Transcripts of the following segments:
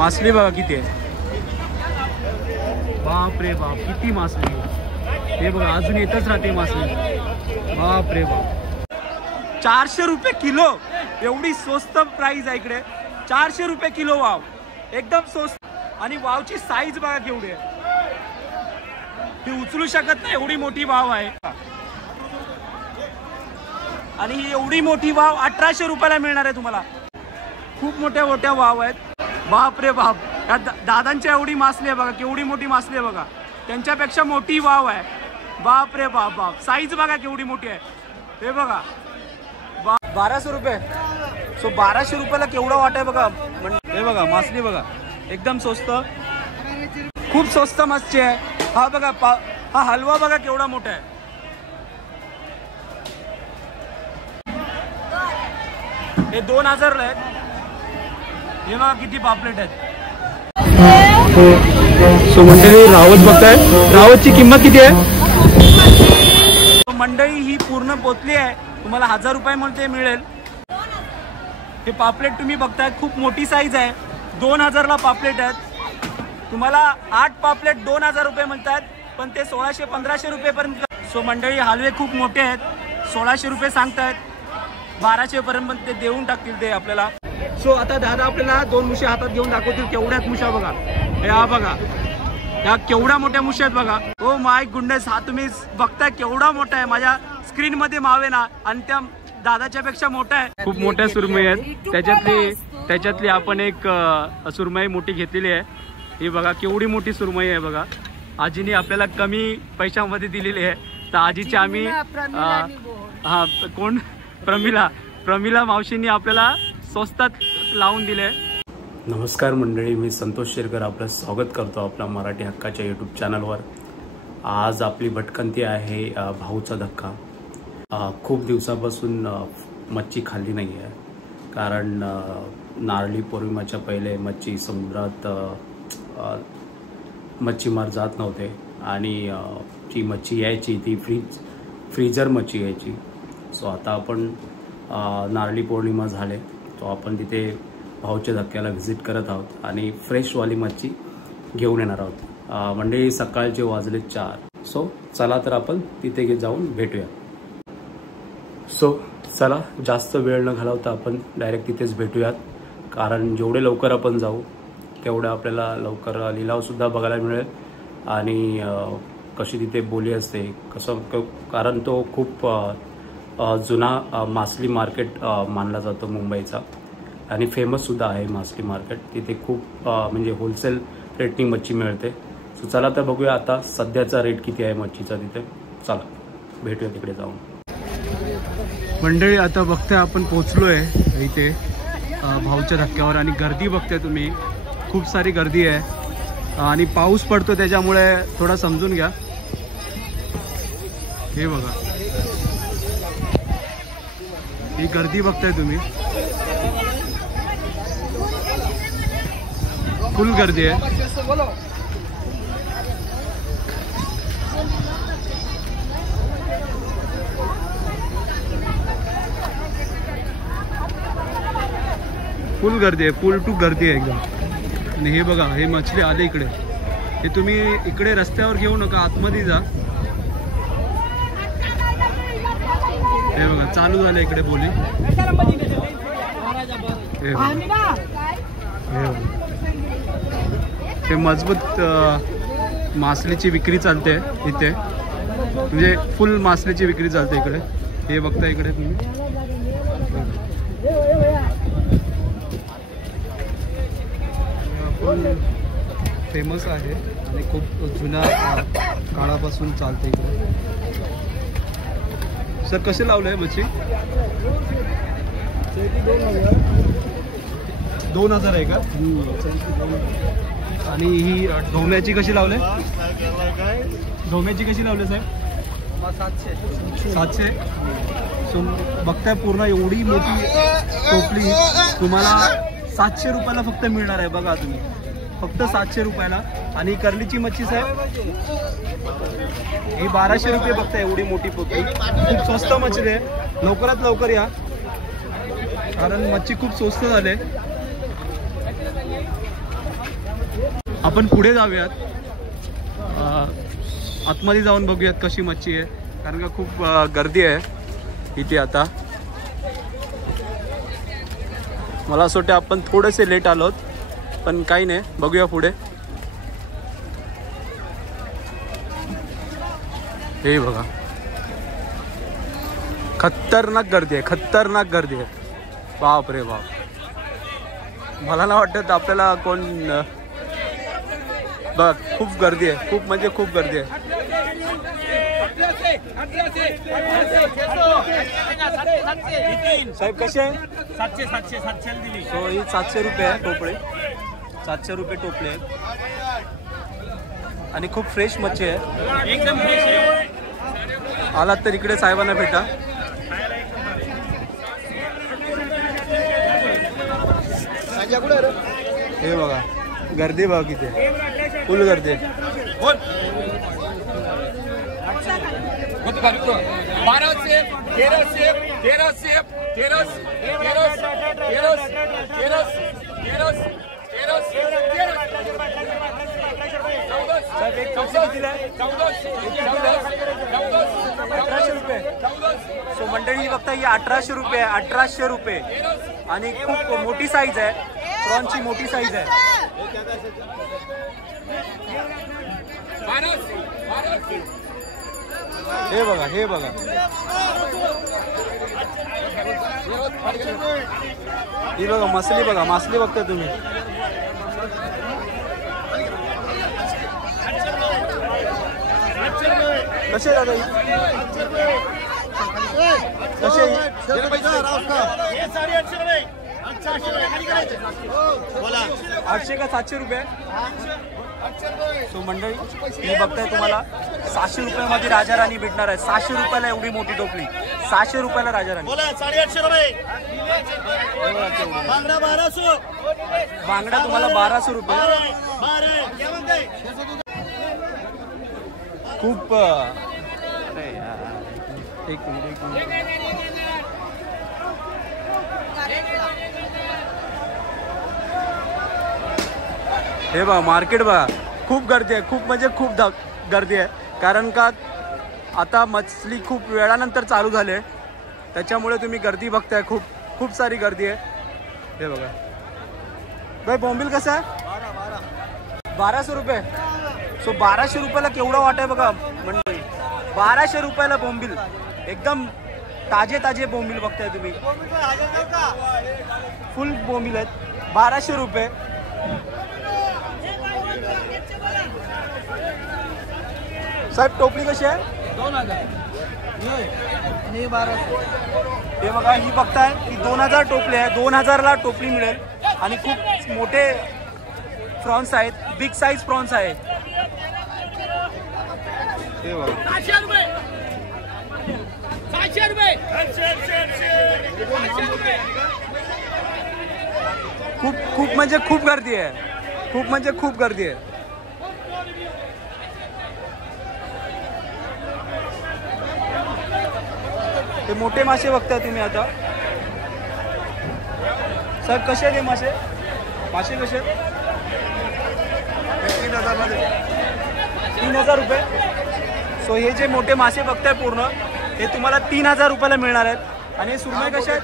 मासली बघा किती आहे, बाप रे बाप किती मासली. हे बघा अजून येतच राहते मासली, बाप रे बाप. 400 रुपये किलो, एवढी स्वस्त प्राइस आहे इकडे. 400 रुपये किलो वाव, एकदम स्वस्त. आणि वावची साईज बघा केवढी आहे, ती उचलू शकत नाही एवढी मोठी वाव आहे. आणि ही एवढी मोठी वाव 1800 रुपयाला मिळणार आहे तुम्हाला. खूप मोठ्या मोठ्या वाव आहेत, बाप रे बाप. दादांच्या एवढी मासली आहे बघा, केवढी मोठी मासली आहे बघा. त्यांच्यापेक्षा मोठी वाव आहे, बाप रे बाप बाप. साईज बघा केवढी मोठी आहे. हे बघा 1200 रुपये. सो 1200 रुपयाला केवढा वाट आहे बघा. हे बघा मासली बघा, एकदम स्वस्त, खूप स्वस्त मच्छी आहे. हा बघा हा हलवा बघा केवढा मोठा आहे. हे 2000 आहेत. हे बघा किती पापलेट आहेत. सो मंडळी रावत बघताय, रावतची किंमत किती आहे. मंडळी ही पूर्ण पोतली आहे, तुम्हाला 1000 रुपये मिळेल. हे पापलेट तुम्ही बघताय, खूप मोठी साईज आहे. 2000ला पापलेट आहेत. तुम्हाला 8 पापलेट 2000 रुपये मिळतात, पण ते 1600-1500 रुपयेपर्यंत. सो मंडळी हलवे खूप मोठे आहेत, 1600 रुपये सांगतायत, 1200 पर्यंत ते देऊन टाकतील ते आपल्याला. सो आता दादा आपल्याला 2 मुशी हातात घेऊन दाखवतील. केवढ्यात मुशा बघा, हे हा बघा, ह्या केवढ्या मोठ्या मुशी आहेत बघा. ओ माय गुडनेस, हा तुम्ही बघताय केवढा मोठा आहे. माझ्या स्क्रीन मध्ये मावे ना, आणि त्या दादाच्या पेक्षा मोठा आहे. खूप मोठ्या सुरमई आहेत, त्याच्यातली आपण एक सुरमई मोठी घेतलेली आहे. ही बघा केवढी मोठी सुरमई आहे बघा. आजीने आपल्याला कमी पैशामध्ये दिलेली आहे. तर आजीची आम्ही हा कोण प्रमिला मावशींनी आपल्याला स्वस्तात लावून दिले. नमस्कार मंडळी, मी संतोष शेरकर आपलं स्वागत करतो आपल्या मराठी हक्काच्या यूट्यूब चॅनलवर. आज आपली भटकंती आहे भाऊचा धक्का. खूप दिवसापासून मच्छी खाल्ली नाही आहे, कारण नारळी पौर्णिमेच्या पहिले मच्छी समुद्रात मच्छीमार जात नव्हते. आणि जी मच्छी यायची ती फ्रीजर मच्छी यायची. सो आता आपण नारळी पौर्णिमा झाले, तो आपण तिथे भाऊच्या धक्क्याला व्हिजिट करत आहोत आणि फ्रेशवाली मच्छी घेऊन येणार आहोत. मंडळी सकाळचे वाजले 4. सो चला तर आपण तिथे जाऊन भेटूया. सो चला जास्त वेळ न घालवता आपण डायरेक्ट तिथेच भेटूयात, कारण जेवढे लवकर आपण जाऊ तेवढं आपल्याला लवकर लिलावसुद्धा बघायला मिळेल. आणि कशी तिथे बोली असते कसं, कारण तो खूप जुना मासली मार्केट मानला जातो मुंबईचा, आणि फेमससुद्धा आहे मासली मार्केट. तिथे खूप म्हणजे होलसेल रेटनी मच्छी मिळते. सो चला तर बघूया आता सध्याचा रेट किती आहे मच्छीचा तिथे. चला भेटूया तिकडे जाऊन. मंडळी आता बघताय आपण पोचलोय इथे भाऊच्या धक्क्यावर, आणि गर्दी बघताय तुम्ही, खूप सारी गर्दी आहे. आणि पाऊस पडतो त्याच्यामुळे थोडा समजून घ्या. हे बघा ही गर्दी बघताय तुम्ही, फुल गर्दी आहे. फुल गर्दी आहे, फुल टू गर्दी आहे एकदम. आणि हे बघा हे मछली आले इकडे. हे तुम्ही इकडे रस्त्यावर घेऊ नका, आतमध्ये जा. हे बघा चालू झालं इकडे बोली. हे मजबूत मासलीची विक्री चालते इथे, म्हणजे फुल मासलीची विक्री चालते इकडे. हे बघता इकडे तुम्ही, फेमस आहे आणि खूप जुन्या काळापासून चालते इकडे. सर कसे लावले मच्छी? 2000 आहे का? आणि ही ढोम्याची कशी लावले? ढोम्याची कशी लावले साहेब? 700. सो बघताय पूर्ण एवढी मोठी टोपली तुम्हाला 700 रुपयाला फक्त मिळणार आहे. बघा तुम्ही, फक्त 700 रुपयाला. आणि कर्लीची मच्छी साहेब ही 1200 रुपये बघताय. एवढी मोठी पोपली, खूप स्वस्त मच्छी आहे. लवकरात लवकर या, कारण मच्छी खूप स्वस्त झाले. आपण पुढे जाऊयात, आतमध्ये जाऊन बघूयात कशी मच्छी आहे, कारण का खूप गर्दी आहे इथे आता. मला असं वाटतं आपण थोडेसे लेट आलोत, पण काही नाही, बघूया पुढे. हे बघा, खतरनाक गर्दी आहे, खतरनाक गर्दी आहे. बाप रे बाप. मला नाही वाटत आपल्याला कोण बघ, खूप गर्दी आहे, खूप म्हणजे खूप गर्दी आहे. साहेब कसे आहे? 700 दिली. सो ही 700 रुपये आहे टोपळे, 700 रुपये टोपले आहेत आणि खूप फ्रेश मच्छी आहे. एकदम फ्रेश आहे. आलात तर इकडे साहेबांना भेटा. हे बघा गर्दी बघा किती, फुल गर्दी. 1200, 1300, 1300, 1800 रुपये. सो मंडळी बघता ही 1800 रुपये आहे, 1800 रुपये. आणि खूप मोठी साईज आहे, प्रॉन्सची मोठी साईज आहे. हे बघा, हे बघा, ही बघा मासली, बघा मासली बघता तुम्ही. कसे दादा ही? कसे? 800 का 700 रुपये. सो मंडळी हे बघताय, तुम्हाला 600 रुपयामध्ये राजा राणी भेटणार आहे. 600 रुपयाला एवढी मोठी टोपली, 600 रुपयाला राजा राणी. 850 रुपये. बांगडा तुम्हाला 1200 रुपये. खूप अरे यार, एक मिनिट. हे बघा मार्केट बघा, खूप गर्दी आहे, खूप म्हणजे खूप गर्दी आहे. कारण का आता मछली खूप वेळानंतर चालू झाले, त्याच्यामुळे तुम्ही गर्दी बघताय, खूप खूप सारी गर्दी आहे. हे बघा भाई, बोंबील कसं आहे? 1200 रुपये. सो 1200 रुपयाला केवढा वाट आहे बघा मंडळी. 1200 रुपयाला बोंबील, एकदम ताजे ताजे बोंबील बघताय तुम्ही, फुल बोंबील आहेत. 1200 रुपये. साहेब टोपली कशी आहे? 2000. हे बघा, ही बघताय ही 2000 टोपली आहे. 2000ला टोपली मिळेल आणि खूप मोठे प्रॉन्स आहेत, बिग साईज प्रॉन्स आहेत. हे बघा 700 रुपये. 700 रुपये. खूप खूप म्हणजे खूप गर्दी आहे, खूप म्हणजे खूप गर्दी आहे. ते मोठे मासे बघताय तुम्ही आता. साहेब कसे आहेत हे मासे? मासे कसे आहेत? 3000 रुपये. सो हे जे मोठे मासे बघताय पूर्ण, हे तुम्हाला 3000 रुपयाला मिळणार आहेत. आणि हे सुरमई कसे आहेत?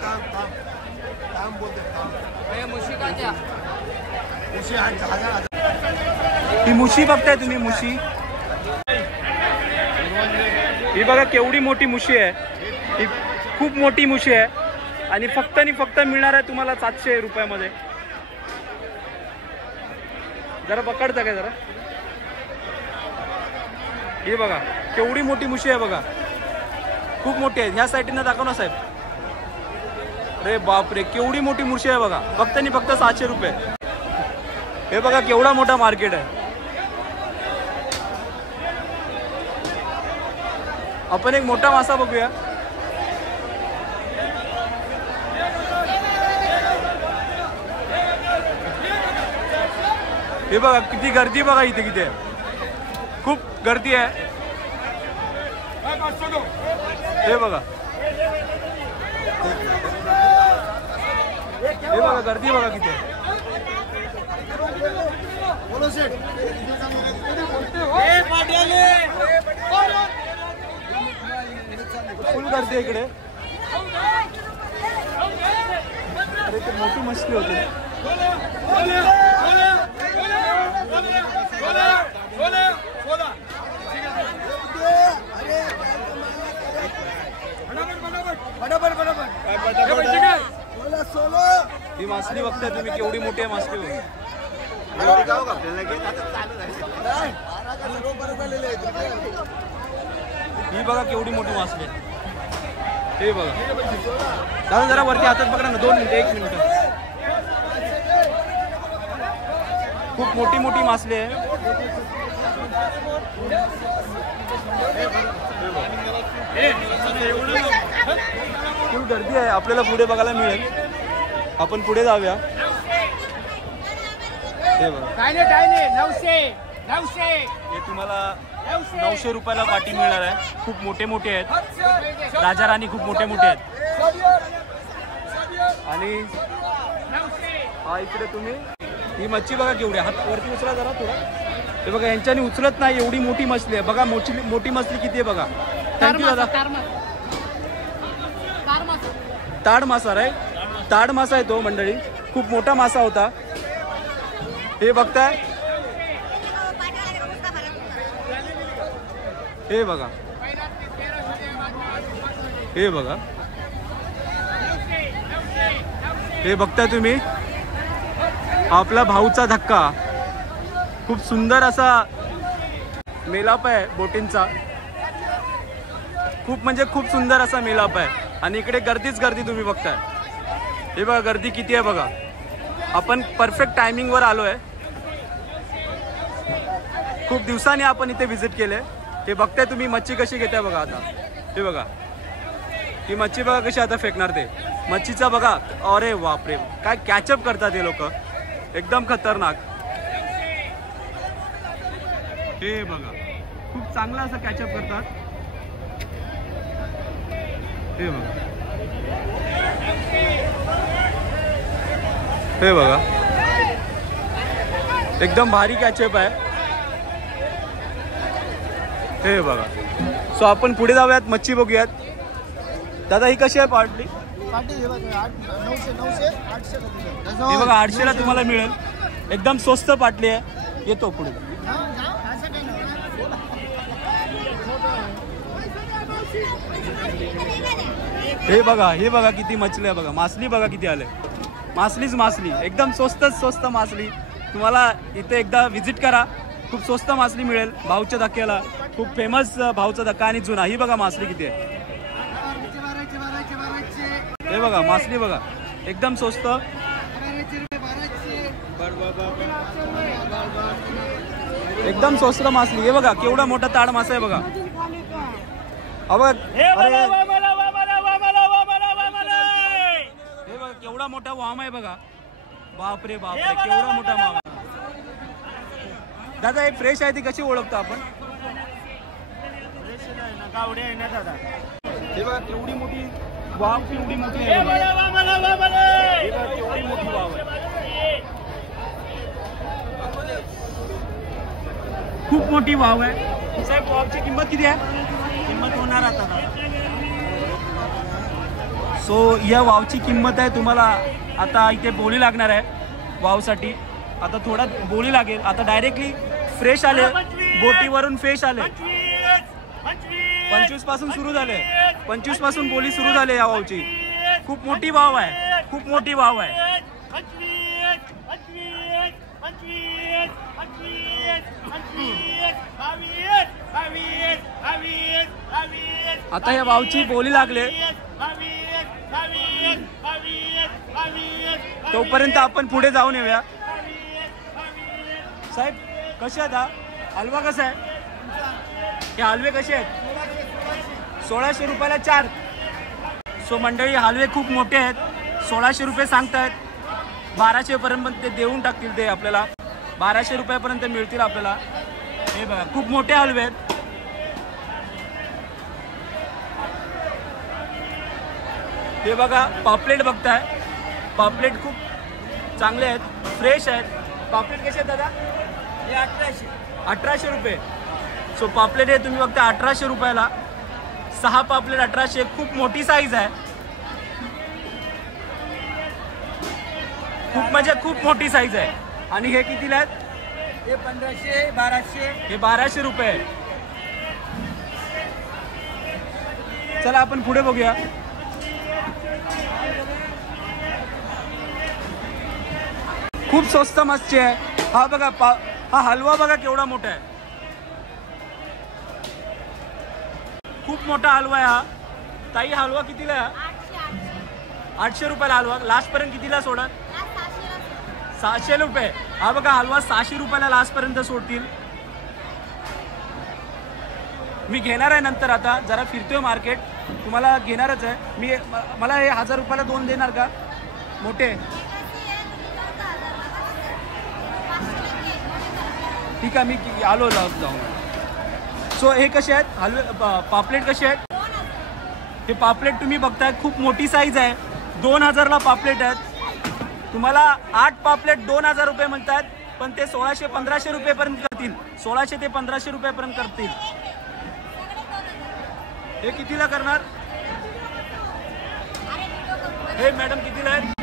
ही मुशी बघताय तुम्ही, मुशी. ही बघा केवढी मोठी मुशी आहे, ही खूप मोठी मुशी आहे आणि फक्त मिळणार आहे तुम्हाला 700 रुपयामध्ये. जरा पकडता काय जरा. हे बघा केवढी मोठी मुशी आहे बघा, खूप मोठी आहे. ह्या साईडनं दाखव ना साहेब. अरे बापरे, केवढी मोठी मुशी आहे बघा. फक्त 700 रुपये. हे बघा केवढा मोठा मार्केट आहे. आपण एक मोठा मासा बघूया. हे बघा किती गर्दी बघा इथे, किती आहे, खूप गर्दी आहे. हे बघा, हे बघा गर्दी बघा किती आहे. फुल गर्दी इकडे. अरे ते मोठी मछली होती. ही मासली बघताय तुम्ही केवढी मोठी आहे मासली. ही बघा केवढी मोठी मासली आहे. हे बघा दादा जरा वरती हातात पकडा ना. 2 मिनिटं 1 मिनिट. खूप मोठी मोठी मासली आहे. फुल गर्दी आहे. आपल्याला पुढे बघायला मिळेल. आपण पुढे जाऊया. हे बघा 900 हे तुम्हाला 900 रुपयाला पाटी मिळणार आहे. खूप मोठे मोठे आहेत. राजा राणी खूप मोठे मोठे आहेत. आणि हा इकडे तुम्ही ही मच्छी बघा केवढी. हात वरती उचला जरा थोडा. हे बघा यांच्यानी उचलत नाही एवढी मोठी मछली आहे. बघा मोठी मछली किती आहे बघा. थँक्यू दादा. ताड मासा रे. ताड मासा आहे तो मंडळी. खूप मोठा मासा होता. हे बघताय. हे बघा. हे बघा. हे बघताय तुम्ही. आपला भाऊचा धक्का. खूप सुंदर असा मेलाप आहे बोटींचा. खूप म्हणजे खूप सुंदर असा मेलाप आहे. आणि इकडे गर्दीच गर्दी तुम्ही बघताय. हे बघा गर्दी किती आहे बघा. आपण परफेक्ट टायमिंगवर आलो आहे. खूप दिवसांनी आपण इथे व्हिजिट केले. हे बघताय तुम्ही मच्छी कशी घेताय बघा आता. हे बघा ही मच्छी बघा कशी आता फेकणार ते. मच्छीचा बघा. अरे बापरे काय कॅचअप करतात हे लोक. एकदम खतरनाक. हे बघा खूप चांगला असं कॅचअप करतात. हे बघा. हे बघा एकदम भारी कॅचअप आहे. हे बघा. सो आपण पुढे जाऊयात. मच्छी बघूयात. दादा ही कशी आहे पाटली. हे बघा 800ला तुम्हाला मिळेल. एकदम स्वस्त पाटली आहे. येतो पुढे. हे बघा किती मछली आहे बघा. मासली बघा किती आले. मासलीच मासली. एकदम स्वस्त मासली. तुम्हाला इथे एकदा व्हिजिट करा. खूप स्वस्त मासली मिळेल भाऊच्या धक्क्याला. खूप फेमस भाऊचा धक्का आणि जुना. ही बघा मासली किती आहे. हे बघा मासली बघा एकदम स्वस्त. एकदम स्वस्त मासली. हे बघा केवढा मोठा ताड मासा आहे बघा. हे बघा केवढा मोठा वाम आहे बघा. बापरे बापरे केवढा मोठा वाम. दादा हे फ्रेश आहे ती कशी ओळखतो आपण. हे बघा केवढी मोठी वाव. केवढी मोठी आहे. केवढी मोठी वाव आहे. खूप मोठी वाव आहे. साहेब वावची किंमत किती आहे. किंमत होणार आता. सो या वावची किंमत आहे तुम्हाला आता इथे बोली लागणार आहे वावसाठी. आता थोडा बोली लागेल. आता डायरेक्टली फ्रेश आले बोटीवरून. फ्रेश आले 25 पासून सुरू झाले. 25 पासून बोली सुरू झाले या वावची. खूप मोठी वाव आहे. खूप मोठी वाव आहे. आता या वावची बोली लागले. तोपर्यंत आपण पुढे जाऊन येऊया. साहेब कसे आहेत. हा हलवा कसा आहे. हे हलवे कसे आहेत. 1600 रुपयाला 4. सो मंडळी हलवे खूप मोठे आहेत. 1600 रुपये सांगतायत. 1200 पर्यंत ते देऊन टाकतील. ते आपल्याला 1200 रुपयापर्यंत मिळतील आपल्याला. हे बघा खूप मोठे हलवे आहेत. हे बघा पापलेट बघताय. पापलेट खूप चांगले आहेत. फ्रेश आहेत. पापलेट कसे आहेत दादा. 1800 रुपये. सो पापलेट आहे तुम्ही बघता 1800 रुपयाला. 6 पापलेट 1800. खूप मोठी साईज आहे. खूप म्हणजे खूप मोठी साईज आहे. आणि हे कितीला आहेत? हे 1500 1200. हे 1200 रुपये. चला आपण पुढे बघूया. खूप स्वस्त मच्छी आहे. हा बघा हा हलवा बघा केवढा मोठा आहे. खूप मोठा हलवा आहे हा. ताई हलवा कितीला आहे? 800 रुपयाला हलवा. लास्ट पर्यंत कितीला सोडा? 600 रुपये. हा बघा हलवा 600 रुपयाला लास्ट पर्यंत सोडतील. मी घेणार आहे नंतर. आता जरा फिरतोय मार्केट. तुम्हाला घेणारच आहे मी. मला हे 1000 रुपयाला 2 देणार का मोठे? ठीक आहे मी आलो जाऊन. सो हे कसे आहेत हलवे पापलेट कसे आहेत? हे पापलेट तुम्ही बघताय खूप मोठी साईज आहे. 2000ला पापलेट आहेत. तुम्हाला 8 पापलेट 2000 रुपये म्हणतात. पण ते 1600-1500 रुपयेपर्यंत करतील. 1600 ते 1500 रुपयेपर्यंत करतील. हे कितीला करणार? हे मॅडम कितीला आहेत?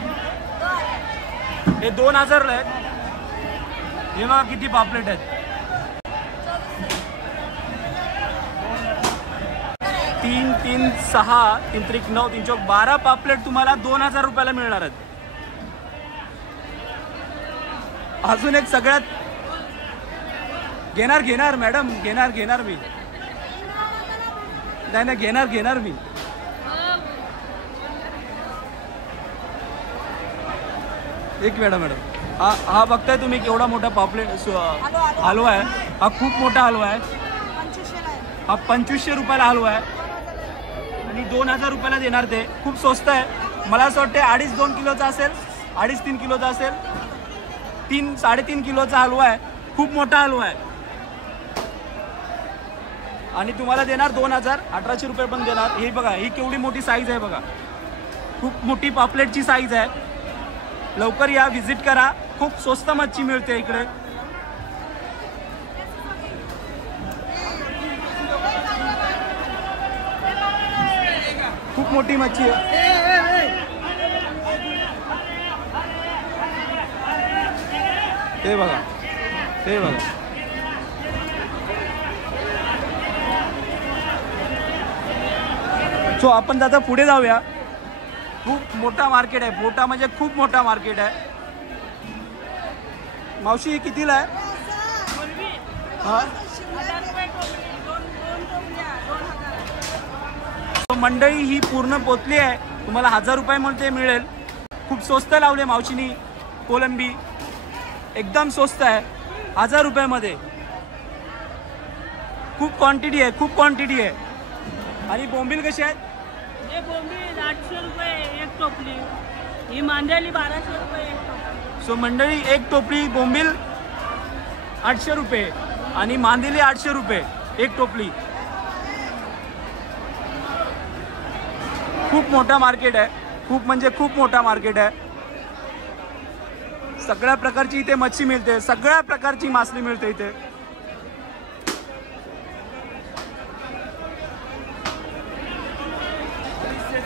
हे 2000ला आहेत. हे बघा किती पापलेट आहेत. 3 3 6 3 त्रिक 9 3 चौक 12 पापलेट तुम्हाला 2000 रुपयाला मिळणार आहेत. अजून एक सगळ्यात घेणार मॅडम घेणार मी. नाही घेणार मी. एक मॅडम हा बघताय तुम्ही केवढा मोठा पापलेट हलवा आहे. हा खूप मोठा हलवा आहे. हा 2500 रुपयाला हलवा आहे. आणि 2000 रुपयाला देणार. ते खूप स्वस्त आहे. मला असं वाटतं 2.5-2 किलोचा असेल. 2.5-3 किलोचा असेल. 3-3.5 किलोचा हलवा आहे. खूप मोठा हलवा आहे. आणि तुम्हाला देणार 2000. 1800 रुपये पण देणार. हे बघा ही केवढी मोठी साईज आहे बघा. खूप मोठी पापलेटची साईज आहे. लवकर या व्हिजिट करा. खूप स्वस्त मच्छी मिळते इकडे. खूप मोठी मच्छी आहे. हे बघा सो आपण आता पुढे जाऊया. खूप मोठा मार्केट आहे. मोठा म्हणजे खूप मोठा मार्केट आहे. मावशी कितीला आहे? हा मंडळी ही पूर्ण पोतली आहे. तुम्हाला 1000 रुपयामध्ये मिळेल. खूप स्वस्त लावले मावशीनी. कोलंबी एकदम स्वस्त आहे. 1000 रुपयामध्ये. खूप क्वांटिटी आहे. आणि बोंबील कसे आहेत? हे बोंबील 800 रुपये एक टोपली. ही मांदेली 1200 रुपये एक टोपली. सो मंडळी एक टोपली बोंबील 800 रुपये आणि मांदेली 800 रुपये एक टोपली. खूप मोठा मार्केट आहे. खूप म्हणजे खूप मोठा मार्केट आहे. सगळ्या प्रकारची इथे मच्छी मिळते. सगळ्या प्रकारची मासळी मिळते इथे.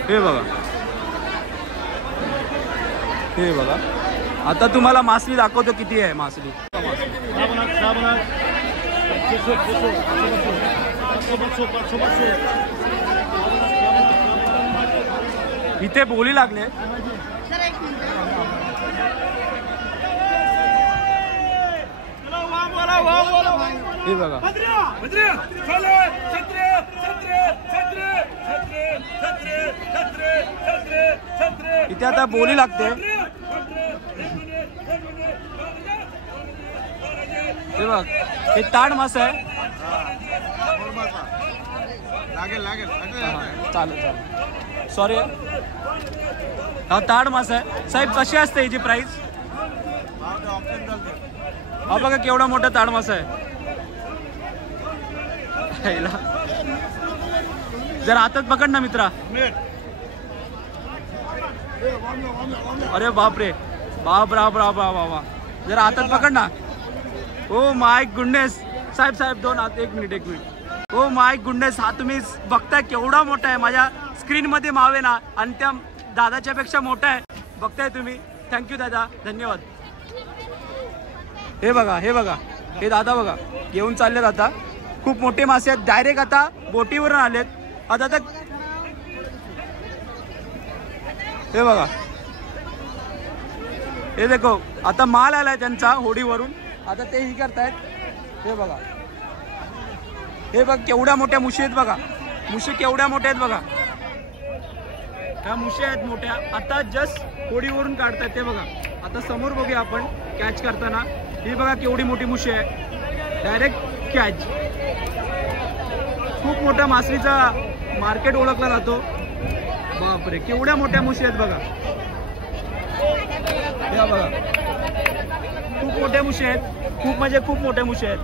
हे बघा आता तुम्हाला मासळी दाखवतो किती आहे मासळी. इथे बोली लागले. हे बघा इथे आता बोली लागते. हे बघ हे ताड मासा आहे. चालेल सॉरी हा ताड मासा आहे. साहेब कशी असते याची प्राइस? हा बघा केवढा मोठा ताड मासा आहे. जरा हातात पकड ना मित्रा. अरे बाप रे बाप. जरा हातात पकड ना. Oh my goodness. साहेब दोन हात. एक मिनिट. Oh my goodness. हा तुम्ही बघताय केवढा मोठा आहे. माझ्या स्क्रीन मध्ये मावे ना आणि त्या दादाच्या पेक्षा मोठा आहे. बघताय तुम्ही. थँक्यू दादा, धन्यवाद. हे बघा हे दादा बघा घेऊन चाललेत आता. खूप मोठे मासे आहेत. डायरेक्ट आता बोटीवरून आलेत. आता हे बघा, हे देखो आता माल आलाय त्यांचा होडीवरून. आता ते ही करतायत. हे बघा केवढ्या मोठ्या मुशी आहेत बघा. मुशी केवढ्या मोठ्या आहेत बघा. ह्या मुशी आहेत मोठ्या. आता जस्ट होडीवरून काढतायत ते बघा. आता समोर बघूया आपण कॅच करताना. ही बघा केवढी मोठी मुशी आहे. Direct catch. खूप मोठ्या मासळीचा मार्केट ओळखला जातो. बापरे केवढ्या मोठ्या मुशी आहेत बघा. या बघा खूप मोठ्या मुशी आहेत. खूप म्हणजे खूप मोठ्या मुशी आहेत.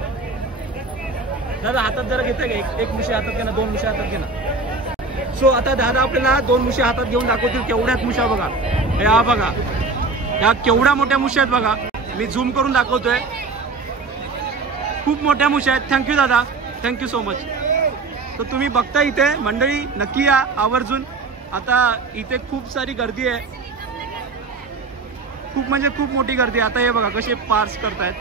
दादा हातात जरा घेता का? एक मुशी हातात घे ना, दोन मुशी हातात घे ना. सो आता दादा आपल्याला दोन मुशी हातात घेऊन दाखवतील केवढ्यात मुशा बघा. या बघा ह्या केवढ्या मोठ्या मुशी आहेत बघा. मी झूम करून दाखवतोय. खूप मोठ्या मुशी आहेत. थँक्यू दादा, थँक्यू सो मच. तर तुम्ही बघता इथे मंडळी नक्की या आवर्जून. आता इथे खूप सारी गर्दी आहे. खूप म्हणजे खूप मोठी गर्दी. आता हे बघा कसे पार्स करतायत.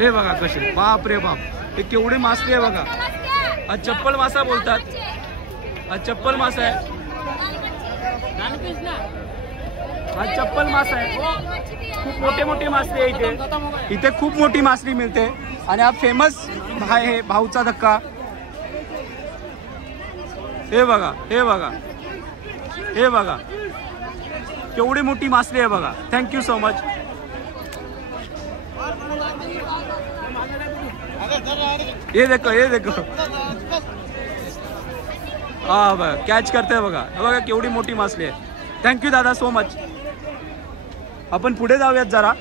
हे बघा कसे. बाप रे बाप हे केवढे मासे आहे बघा. हा चप्पल मासा बोलतात. हा चप्पल मासा आहे. हा चप्पल मासा आहे. खूप मोठे मोठे मासळे इथे. इथे खूप मोठी मासळी मिळते. आणि हा फेमस आहे भाऊचा धक्का. हे बघा केवढी मोठी मासळी आहे बघा. Thank you so much. ये देखो हा बघा कॅच करते बघा. बघा केवढी मोठी मासळी आहे. थँक्यू दादा सो मच. आपण पुढे जाऊयात जरा.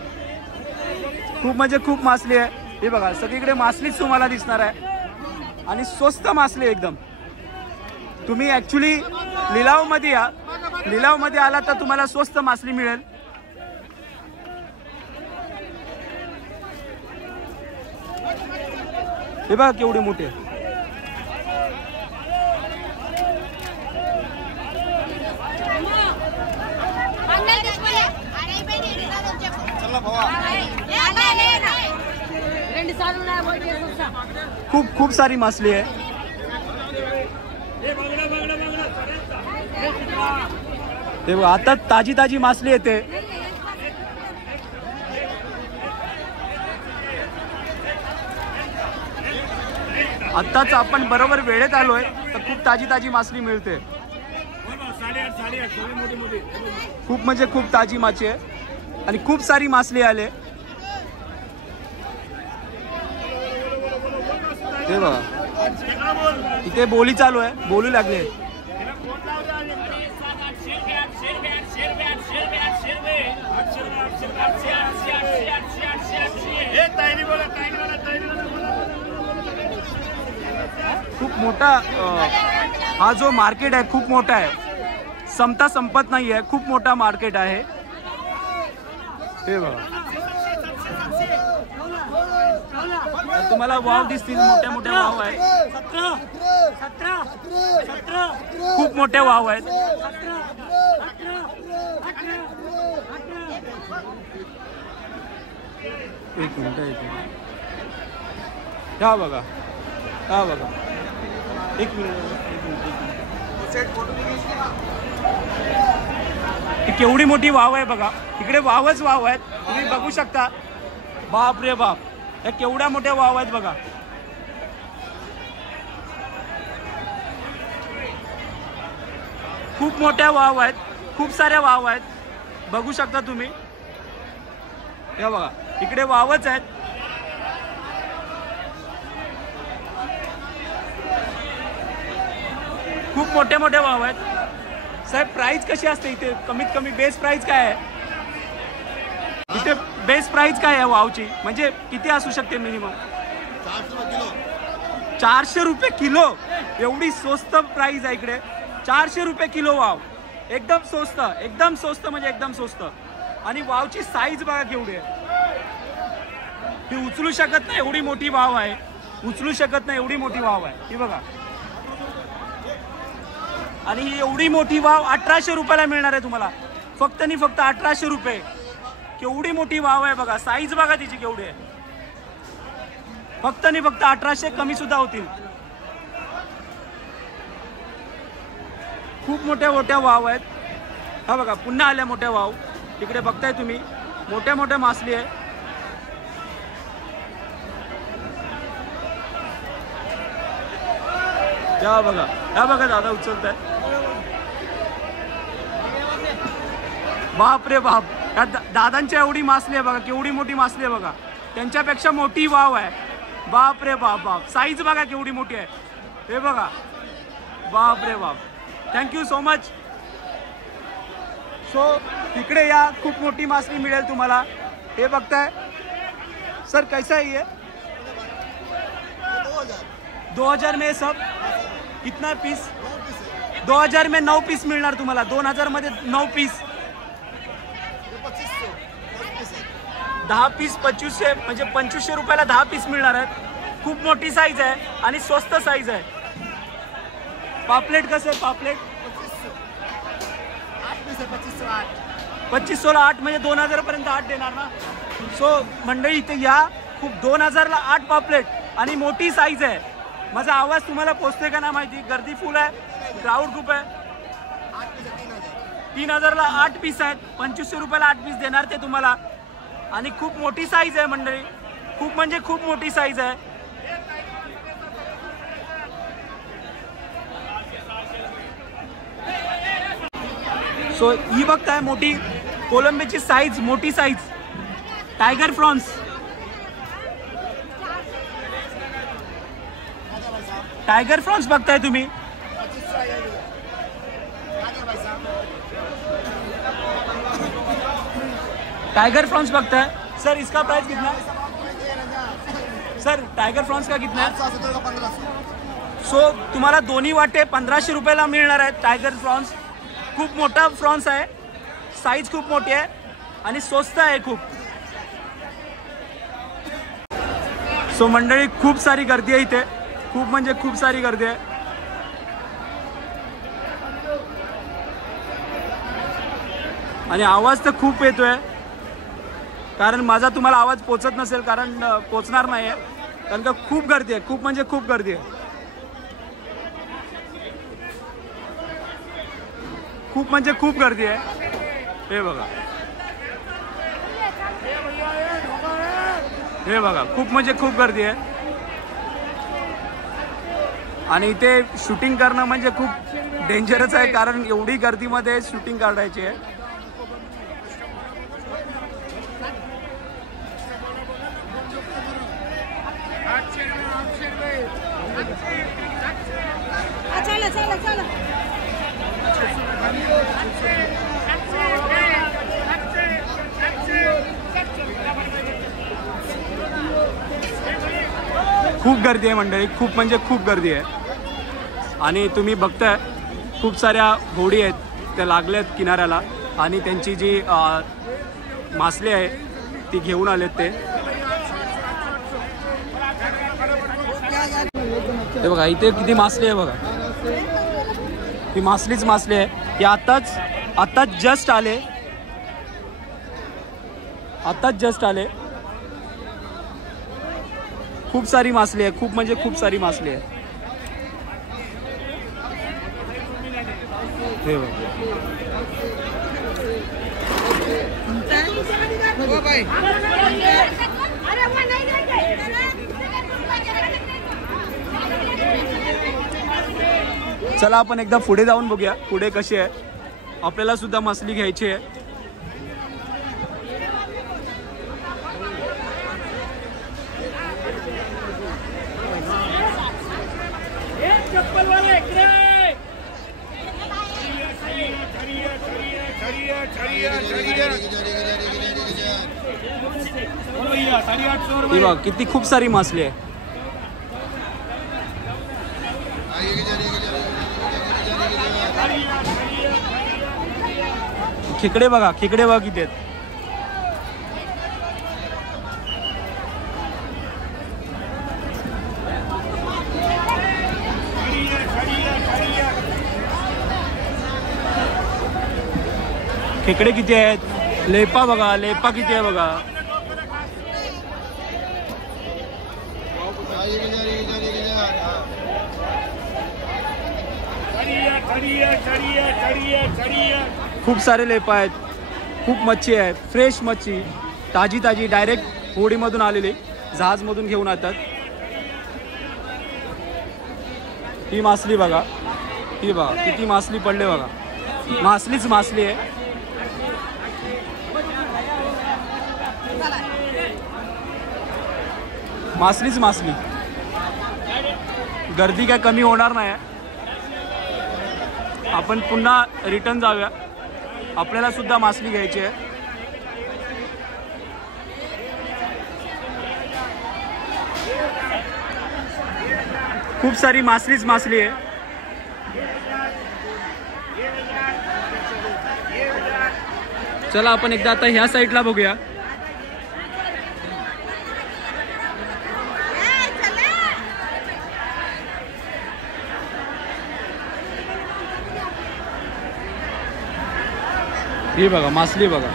खूप म्हणजे खूप मासळी आहे. हे बघा सगळीकडे मासळीच तुम्हाला दिसणार आहे. आणि स्वस्त मासळी एकदम. तुम्ही ऍक्च्युली लिलावमध्ये या. लिलावमध्ये आला तर तुम्हाला स्वस्त मासळी मिळेल. हे बघा केवढी मोठी आहे. खूप सारी मासळी आहे. ते बघा आता ताजी मासळी येते. आताच आपण बरोबर वेळेत आलोय तर खूप ताजी मासळी मिळते. खूप म्हणजे खूप ताजी मासे आहे. आणि खूप सारी मासळी आले. हे बघा इथे बोली चालू आहे. बोलू लागले. खूप मोठा हा जो मार्केट आहे खूप मोठा आहे. संपत नाही आहे. खूप मोठा मार्केट आहे. हे बघा तुम्हाला वाव दिसतील. मोठ्या वाव आहेत. खूप मोठे वाव आहेत. एक मिनिट. हा बघा एक मिनिट. केवढी मोठी वाव आहे बघा. इकडे वावच वाव आहेत. तुम्ही बघू शकता. बाप रे बाप या केवढ्या मोठ्या वाव आहेत बघा. खूप मोठ्या वाव आहेत. खूप साऱ्या वाव आहेत. बघू शकता तुम्ही. हे बघा इकडे वावच आहेत. खूप मोठे वाव आहेत. साहेब प्राइस कशी असते इथे? कमीत कमी बेस प्राइस काय आहे इथे? बेस प्राइस काय आहे वावची? म्हणजे किती असू शकते मिनिमम? 400 रुपये किलो. एवढी स्वस्त प्राइस आहे इकडे. 400 रुपये किलो वाव. एकदम स्वस्त म्हणजे एकदम स्वस्त. आणि वावची साईज बघा केवढी आहे. ही उचलू शकत नाही एवढी मोठी वाव आहे. उचलू शकत नाही एवढी मोठी वाव आहे ही बघा. आणि ही एवढी मोठी वाव 1800 रुपयाला मिळणार आहे तुम्हाला. फक्त आणि फक्त 1800 रुपये. केवढी मोठी वाव आहे बघा. साईज बघा तिची केवढी आहे. फक्त आणि फक्त 1800. कमी सुद्धा होतील. खूप मोठ्या मोठ्या वाव आहेत. हा बघा पुन्हा आल्या मोठ्या वाव. तिकडे बघताय तुम्ही मोठ्या मोठ्या मासली आहे. या बघा दादा उचलताय. बाप रे बाप. या दादांच्या एवढी मासली आहे बघा. केवढी मोठी मासली आहे बघा. त्यांच्यापेक्षा मोठी वाव आहे. बाप रे बाप. साईज बघा केवढी मोठी आहे. हे बघा. बाप रे बाप. Thank you so much. सो तिकडे या. खूप मोठी मासली मिळेल तुम्हाला. हे बघताय सर कैसा है ये? 2000 में सब कितना पीस? 2000 में 9 पीस मिळणार तुम्हाला. 2000 मध्ये 9 पीस. 10 पीस 2500 म्हणजे 2500 रुपयाला 10 पीस मिळणार आहेत. खूप मोठी साईज आहे आणि स्वस्त साईज आहे. पापलेट कसं आहे? पापलेट 2500 ला 8 म्हणजे 2000 पर्यंत 8 देणार ना. सो मंडळी इथे या. खूप 2000 ला 8 पापलेट आणि मोठी साईज आहे. माझा आवाज तुम्हाला पोचतोय का नाही माहिती. गर्दी फुल आहे. क्राऊड खूप आहे. 3000 ला 8 पीस आहेत. 2500 रुपयाला 8 पीस देणार ते तुम्हाला. आणि खूप मोठी साईज आहे मंडळी. खूप म्हणजे खूप मोठी साईज आहे. सो ही बघताय मोठी कोलंबीची साईज. मोठी size tiger prawns. Tiger prawns बघताय तुम्ही. टाइगर प्रॉन्स बघताय. सर इसका प्राइस कितना है? सर टाइगर प्रॉन्स का कितना है? सो तुम्हाला दोन्ही वाटे 1500 रुपयाला मिळणार आहेत. टायगर प्रॉन्स खूप मोठा प्रॉन्स आहे. साईज खूप मोठी आहे आणि स्वस्त आहे खूप. सो मंडळी खूप सारी गर्दी आहे इथे. खूप म्हणजे खूप सारी गर्दी आहे. आणि आवाज तर खूप येतोय. कारण माझा तुम्हाला आवाज पोचत नसेल. कारण पोचणार नाही आहे. कारण का खूप गर्दी आहे. खूप म्हणजे खूप गर्दी आहे. खूप म्हणजे खूप गर्दी आहे. हे बघा. हे बघा. खूप म्हणजे खूप गर्दी आहे. आणि इथे शूटिंग करणं म्हणजे खूप डेंजरच आहे. कारण एवढी गर्दीमध्ये शूटिंग काढायची आहे. खूप गर्दी आहे मंडळी. खूप म्हणजे खूप गर्दी आहे. आणि तुम्ही बघताय खूप साऱ्या होडी आहेत त्या लागल्यात किनाऱ्याला. आणि त्यांची जी मासली आहे ती घेऊन आलेत ते. हे बघा इथे किती मासली आहे बघा. ही मासलीच मासली आहे. ही आत्ताच जस्ट आले. खूप सारी मासली आहे. खूप म्हणजे खूप सारी मासली आहे. हे बघा. चला आपण एकदा पुढे जाऊन बघूया पुढे कशी आहे. आपल्याला सुद्धा मासली घ्यायची आहे. किती खूप सारी मासली आहे. खेकडे बघा किती आहेत. खेकडे किती आहेत. लेपा बघा, लेपा किती आहे बघा. खूप सारे लेपा आहेत, खूप मच्छी आहे, फ्रेश मच्छी, ताजी ताजी डायरेक्ट होडीमधून आलेली, जहाजमधून घेऊन येतात. ही मासली बघा, ही बघा किती मासली पडले बघा. मासलीच मासली आहे. मासलीच मासली. गर्दी काय कमी होणार नाही. आपण पुन्हा रिटर्न जाऊया, आपल्याला सुद्धा मासली घ्यायची आहे. खूप सारी मासलीच मासली आहे. चला आपण एकदा आता ह्या साईडला बघूया. ही बघा मासली बघा.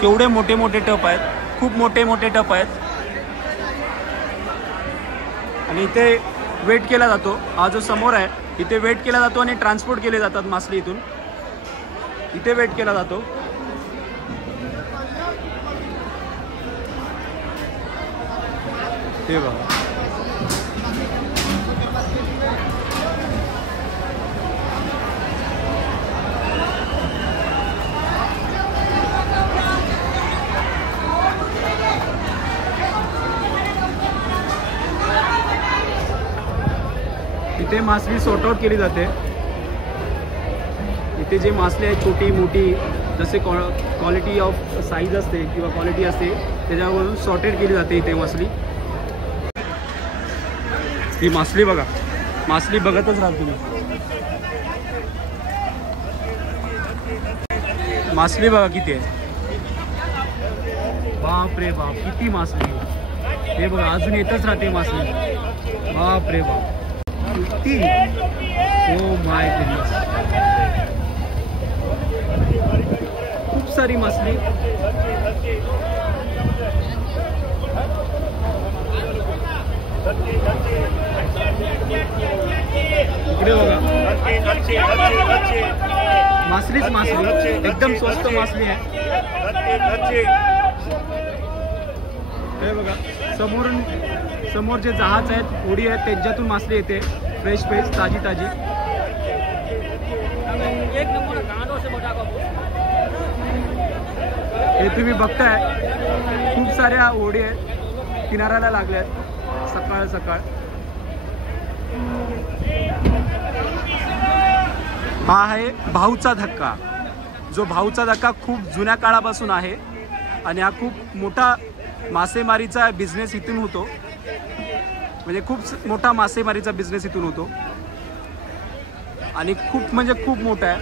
केवढे मोठे मोठे टप आहेत, खूप मोठे मोठे टप आहेत. आणि इथे वेट केला जातो. हा जो समोर आहे इथे वेट केला जातो आणि ट्रान्सपोर्ट केले जातात मासली. इथून इथे वेट केला जातो. हे बघा इथे मासली सॉर्ट आउट केली जाते. इथे जे मासले आहेत छोटी मोठी, जसे क्वालिटी ऑफ साईज असते किंवा क्वालिटी असते त्याच्यावरून सॉर्टेड केली जाते इथे मासली. ही मासली बघा, मासली बघतच राहा तुम्ही. मासली बघा किती आहे. बाप रे बाप किती मासली. हे बघा अजून येतच राहते मासली. बाप रे बाप किती. Oh my goodness. खूप सारी मासली. इकडे बघा मासलीच मासली, एकदम स्वस्त मासली आहे. हे बघा समोर जे जहाज आहेत, होडी आहेत, त्यांच्यातून मासली येते. फ्रेश फ्रेश ताजी ताजी. हे तुम्ही बघताय खूप साऱ्या होडी आहेत किनाऱ्याला लागल्या आहेत सकाळ सकाळ. हा आहे भाऊचा धक्का. जो भाऊचा धक्का खूप जुन्या काळापासून आहे आणि हा खूप मोठा मासेमारीचा बिझनेस इथून होतो. म्हणजे खूप मोठा मासेमारीचा बिझनेस इथून होतो आणि खूप म्हणजे खूप मोठा आहे.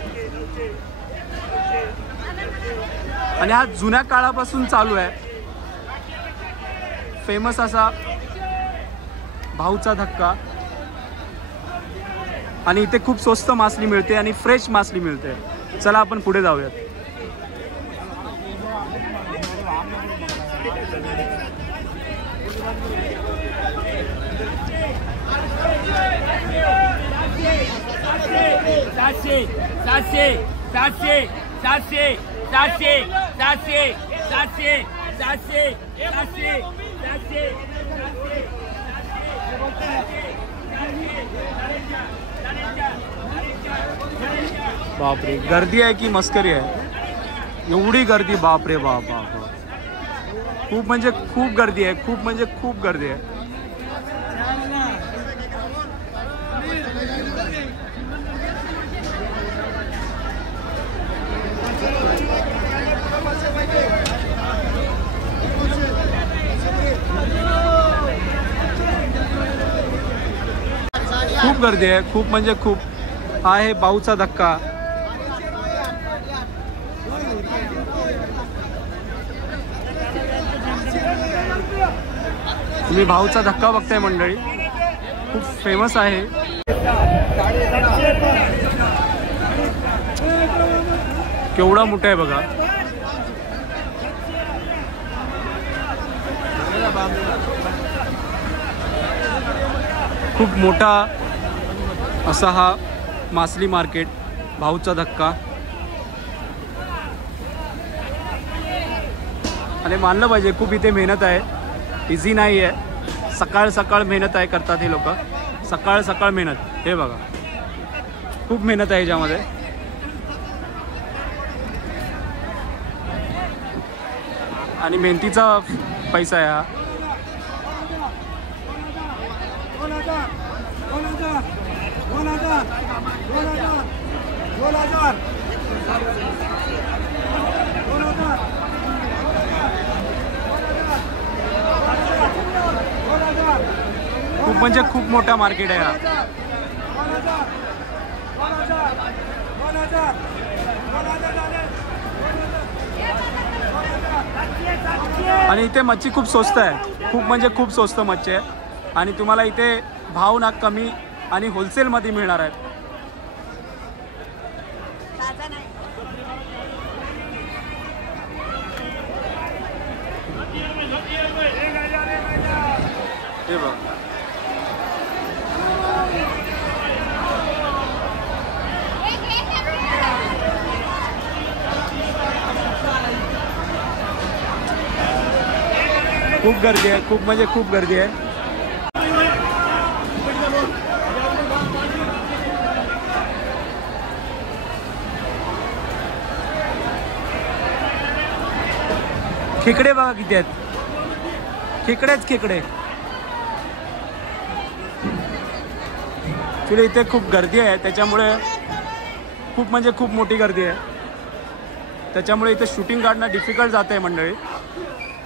आणि हा जुन्या काळापासून चालू आहे. फेमस असा भाऊचा धक्का. आणि इथे खूप स्वस्त मासली मिळते आणि फ्रेश मासली मिळते. चला आपण पुढे जाऊयात. सातशे सातशे सातशे सातशे सातशे सातशे सातशे सातशे सातशे सातशे. बापरे गर्दी आहे की मस्करी आहे. एवढी गर्दी बापरे बाप बाप. खूप म्हणजे खूप गर्दी आहे. खूप म्हणजे खूप गर्दी आहे. खूप खूप गर्दी आहे, खूप म्हणजे खूप. हा आहे भाऊचा धक्का. तुम्ही भाऊचा धक्का बघताय मंडळी, खूप फेमस आहे. केवढा मोठा आहे बघा. खूप मोठा असा हा मासली मार्केट, भाऊचा धक्का. आणि मानलं पाहिजे खूप इथे मेहनत आहे, इझी नाही आहे. सकाळ सकाळ मेहनत आहे करतात हे लोक, सकाळ सकाळ मेहनत. हे बघा खूप मेहनत आहे याच्यामध्ये. आणि मेहनतीचा पैसा आहे हा. खूप म्हणजे खूप मोठा मार्केट आहे हा. आणि इथे मच्छी खूप स्वस्त आहे, खूप म्हणजे खूप स्वस्त मच्छी आहे. आणि तुम्हाला इथे भाव ना कमी आणि होलसेलमध्ये मिळणार आहेत. हे बघ खूप गर्दी आहे, खूप म्हणजे खूप गर्दी आहे. खेकडे बघा किती आहेत, खेकडेच खेकडे. ॲक्च्युली इथे खूप गर्दी आहे, त्याच्यामुळे खूप म्हणजे खूप मोठी गर्दी आहे. त्याच्यामुळे इथे शूटिंग काढणं डिफिकल्ट जात आहे मंडळी.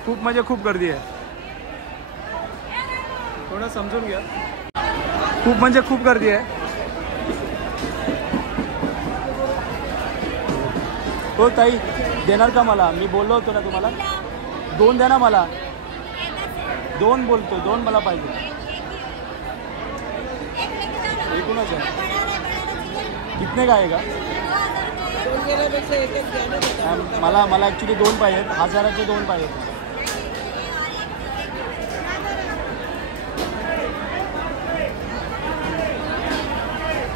खूप म्हणजे खूप गर्दी आहे, थोडं समजून घ्या. खूप म्हणजे खूप गर्दी आहे. हो ताई, देणार का मला? मी बोललो होतो ना तुम्हाला, 2 द्या ना मला. 2 बोलतो, 2 मला पाहिजे. एकूणच आहे. कितने का आहे का? मला ॲक्च्युली 2 पाहिजेत, 1000चे 2 पाहिजेत.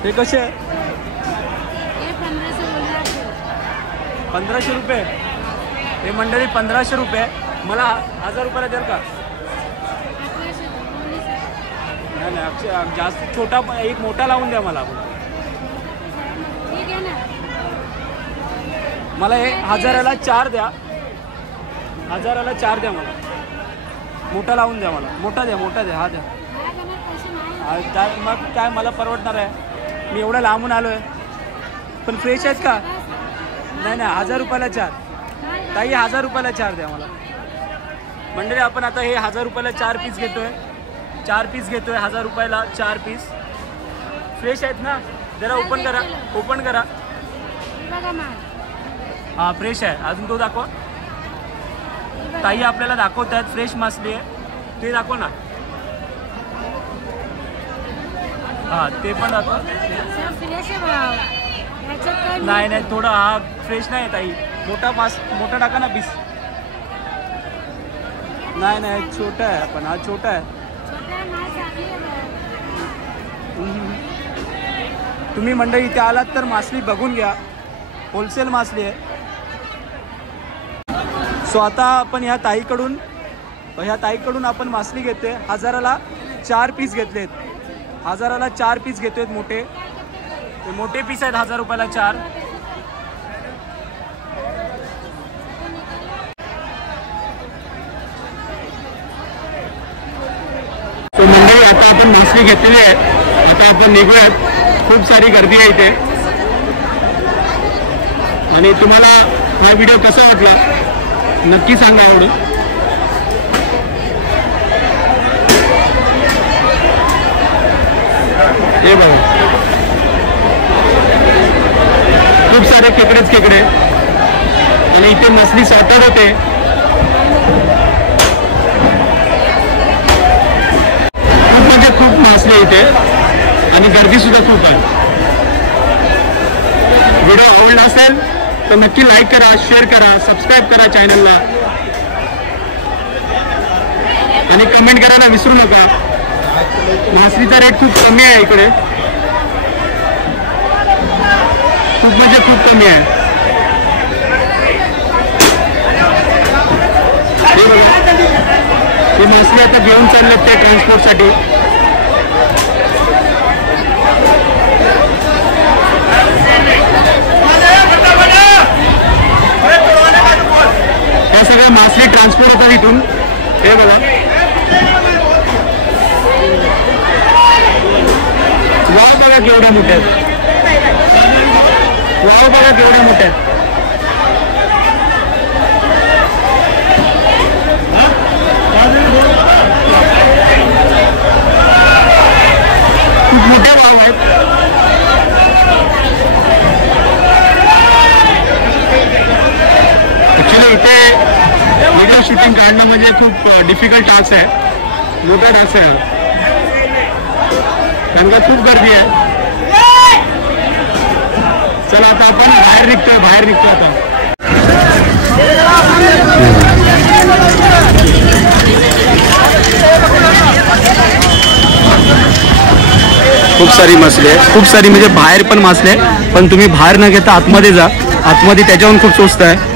हे कसे आहे? 1500 रुपये. हे मंडळी 1500 रुपये. मला 1000 रुपयाला द्याल का? नाही नाही, जास्त छोटा, एक मोठा लावून द्या मला. मला हे 1000ला 4 द्या, 1000ला 4 द्या मला. मोठा लावून द्या मला. मोठा द्या, मोठा द्या. हा द्या. मग काय मला परवडणार आहे? मी एवढं लांबून आलो आहे. पण फ्रेश आहेत का? नाही नाही, 1000 रुपयाला 4. ताई 1000 रुपयाला 4 द्या मला. मंडळी आपण आता हे 1000 रुपयाला 4 पीस घेतोय. 4 पीस घेतोय 1000 रुपयाला 4 पीस. फ्रेश आहेत ना? जरा ओपन करा, ओपन करा. हां फ्रेश आहे. अजून तो दाखवा. ताई आपल्याला दाखवतात फ्रेश मासली आहे, ते दाखव ना. हां ते पण दाखवा. नाही नाही, थोडा हा फ्रेश नाही ताई. मोठा टाका ना पीस. नाही नाही, छोटा आहे पण हा छोटा आहे. तुम्ही मंडळी इथे आलात तर मासली बघून घ्या, होलसेल मासली आहे. सो आता आपण ह्या ताईकडून आपण मासली घेते. 1000ला 4 पीस घेतलेत. 1000ला 4 पीस घेतोय मोठे. ते मोठे पीस आहेत 1000 रुपयाला 4. तो मंडळी आता आपण मासली घेतलेली आहे. आता आपण निघूयात. खूप सारी गर्दी आहे इथे. आणि तुम्हाला हा व्हिडिओ कसा वाटला नक्की सांगा आवडून. हे बघा खूप सारे खेकडेच खेकडे आणि इथे मासली सॉर्टेड होते. खूप म्हणजे खूप मासले इथे आणि गर्दी सुद्धा खूप आहे. व्हिडिओ आवडला असेल तर नक्की लाईक करा, शेअर करा, सबस्क्राईब करा चॅनलला आणि कमेंट करायला विसरू नका. मासलीचा रेट खूप कमी आहे इकडे, खूप म्हणजे खूप कमी आहे. हे बघा ही मासली आता घेऊन चाललेत ते ट्रान्सपोर्टसाठी. या सगळ्या मासली ट्रान्सपोर्ट होतात इथून. हे बघा वाव बघा केवढ्या मोठ्या आहेत. वाव बघा केवढ्या मोठ्या आहेत. खूप मोठे वाव आहेत. ऍक्च्युली इथे व्हिडिओ शूटिंग काढणं म्हणजे खूप डिफिकल्ट टास्क आहे, मोठा टास्क आहे कारण का खूप गर्दी आहे. चला आता आपण बाहेर निघतो आता. खूप सारी मासली आहे, खूप सारी म्हणजे बाहेर पण मासले आहे, पण तुम्ही बाहेर न घेता आतमध्ये जा. आतमध्ये त्याच्याहून खूप स्वस्त आहे.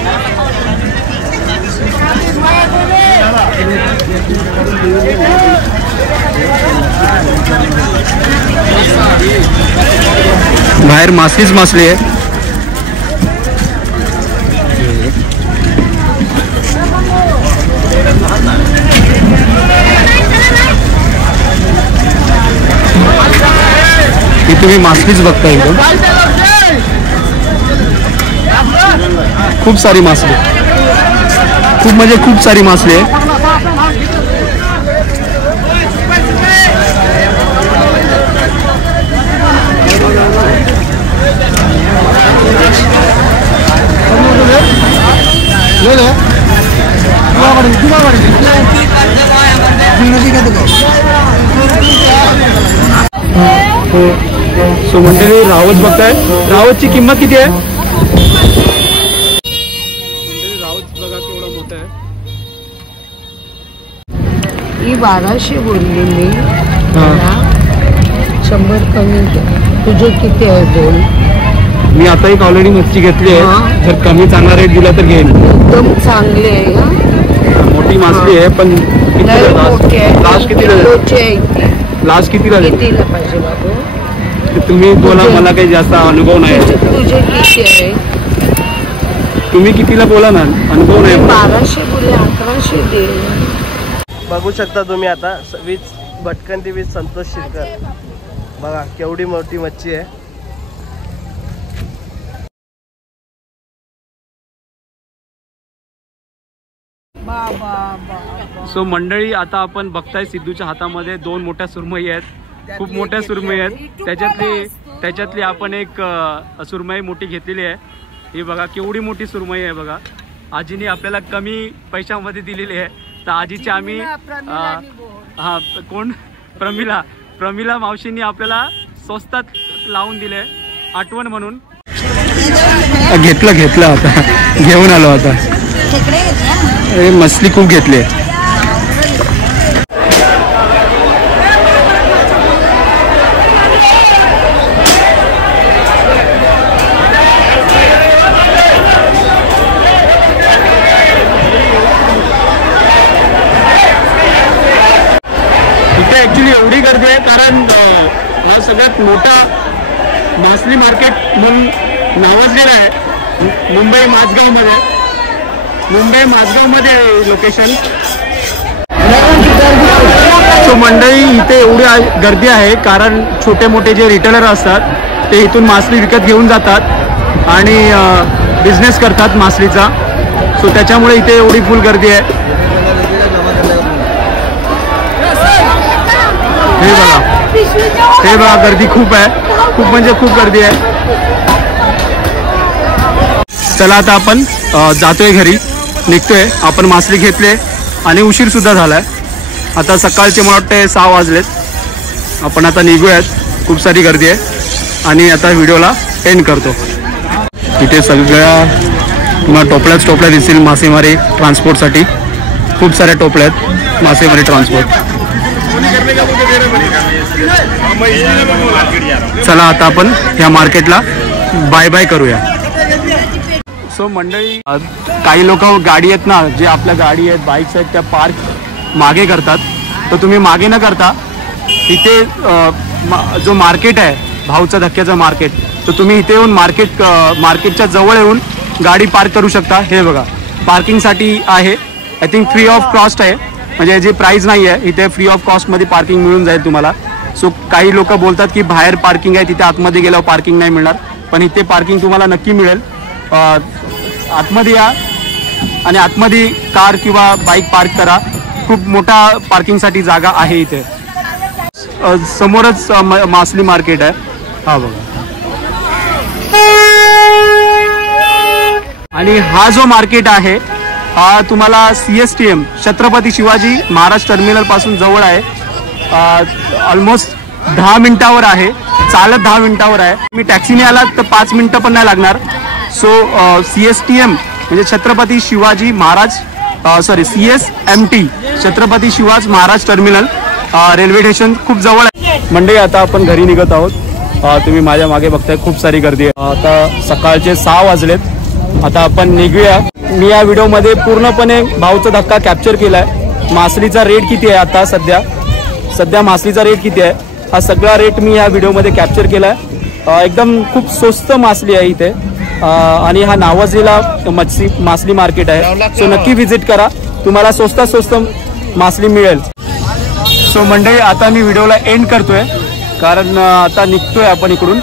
बाहेर मासलीच मासली आहे. ही तुम्ही मासलीच बघता एकदम. खूप सारी मासली, खूप म्हणजे खूप सारी मासली आहे. सो मंडळी रावस बघताय. रावसची किंमत किती आहे? रावस बघा केवढा मोठा आहे. ही 1200 बोलली मी. 100 कमी तुझे किती आहे बोल. मी आता एक ऑलरेडी मच्छी घेतली आहे. जर कमी चांगला रेट दिला तर घेईन. एकदम चांगले आहे. मोठी मासली आहे पण लास्ट किती लास्ट कितीला पाहिजे बाबू. तुम्ही बोला, मला काही जास्त अनुभव नाही. तुझे किती आहे? तुम्ही कितीला बोला ना, अनुभव नाही. 1200 बोले 1100 दे. बघू शकता तुम्ही आता वीज भटकंती वीज संतोष शिरकर. बघा केवढी मोठी मच्छी आहे. सो मंडळी आता आपण बघताय सिद्धूच्या हातामध्ये 2 मोठ्या सुरमई आहेत. खूप मोठ्या सुरमई आहेत. त्याच्यातली आपण एक सुरमई मोठी घेतलेली आहे. ही बघा केवढी मोठी सुरमई आहे बघा. आजीने आपल्याला कमी पैशामध्ये दिलेली आहे. तर आजीची आम्ही कोण प्रमिला मावशींनी आपल्याला स्वस्तात लावून दिले आठवण म्हणून. घेतलं आता घेऊन आलो आता. मछली खूप घेतली. इथे ऍक्च्युली एवढी गर्दी आहे कारण हा सगळ्यात मोठा मासली मार्केट म्हणून नावाजलेला आहे मुंबई माझगावमध्ये लोकेशन. सो मंडळी इथे एवढी गर्दी आहे कारण छोटे मोठे जे रिटेलर असतात ते इथून मासली विकत घेऊन जातात आणि बिझनेस करतात मासलीचा. सो त्याच्यामुळे इथे एवढी फुल गर्दी आहे. हे बघा हे बघा गर्दी खूप आहे, खूप म्हणजे खूप गर्दी आहे. चला आता आपण जातोय घरी, निघतोय. आपण मासली घेतले आणि उशीर सुद्धा झालाय. आता सकाळचे मला वाटते 6 वाजलेत. आपण आता निघूयात. खूप सारी गर्दी आहे आणि आता व्हिडिओला एंड करतो. इथे सगळ्या तुम्हाला टोपल्या दिसतील मासेमारी ट्रान्सपोर्टसाठी. खूप साऱ्या टोपल्या आहेत मासेमारी ट्रान्सपोर्ट. चला आता आपण ह्या मार्केटला बाय बाय करूया. सो मंडळी, काही लोक गाडी आहेत ना, जे आपल्या गाडी आहेत, बाईक्स आहेत, त्या पार्क मागे करतात. तर तुम्ही मागे न करता इथे जो मार्केट आहे, भाऊचा धक्क्याचं मार्केट, तर तुम्ही इथे येऊन मार्केटच्या जवळ येऊन गाडी पार्क करू शकता. हे बघा, पार्किंगसाठी आहे. I think free of cost आहे, म्हणजे याची प्राईस नाही आहे. इथे फ्री ऑफ कॉस्टमध्ये पार्किंग मिळून जाईल तुम्हाला. सो काही लोक बोलतात की बाहेर पार्किंग आहे, तिथे आतमध्ये गेल्यावर पार्किंग नाही मिळणार, पण इथे पार्किंग तुम्हाला नक्की मिळेल. आतमध्ये या आणि आतमध्ये कार किंवा बाईक पार्क करा. खूप मोठा पार्किंगसाठी जागा आहे इथे. समोरच मासली मार्केट आहे. हा बघा. आणि हा जो मार्केट आहे हा तुम्हाला CSTM छत्रपती शिवाजी महाराज टर्मिनल पासून जवळ आहे. ऑलमोस्ट 10 मिनिटावर आहे, चालत 10 मिनिटावर आहे. मी टॅक्सीने आलात तर 5 मिनिटं पण नाही लागणार. सो CSTM म्हणजे Chhatrapati Shivaji Maharaj CSMT Chhatrapati Shivaji Maharaj terminal railway station खूप जवळ आहे. मंडळी, आता आपण घरी निघत आहोत. तुम्ही माझ्या मागे बघताय खूप सारी गर्दी आहे. आता सकाळचे 6 वाजलेत. आता आपण निघूया. मी या व्हिडिओमध्ये पूर्णपणे भाऊचा धक्का कॅप्चर केलाय. मासलीचा रेट किती आहे आता सध्या मासलीचा रेट किती आहे हा सगळा रेट मी या व्हिडिओमध्ये कॅप्चर केलाय. एकदम खूप स्वस्त मासली आहे इथे. आणि हा नावाजलेला मासली मार्केट आहे. सो नक्की व्हिजिट करा, तुम्हाला स्वस्त मासली मिळेल. सो मंडळी, आता मी व्हिडिओला एंड करतोय कारण आता निघतोय आपण इकडून.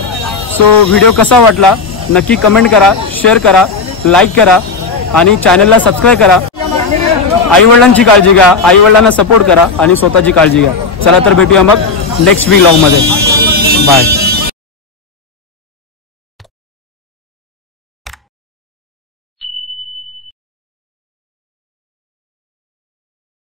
सो व्हिडिओ कसा वाटला नक्की कमेंट करा, शेअर करा, लाईक करा आणि चॅनलला सबस्क्राईब करा. आईवडिलांची काळजी घ्या, आईवडिलांना सपोर्ट करा आणि स्वतःची काळजी घ्या. चला तर भेटूया मग नेक्स्ट व्लॉगमध्ये. बाय.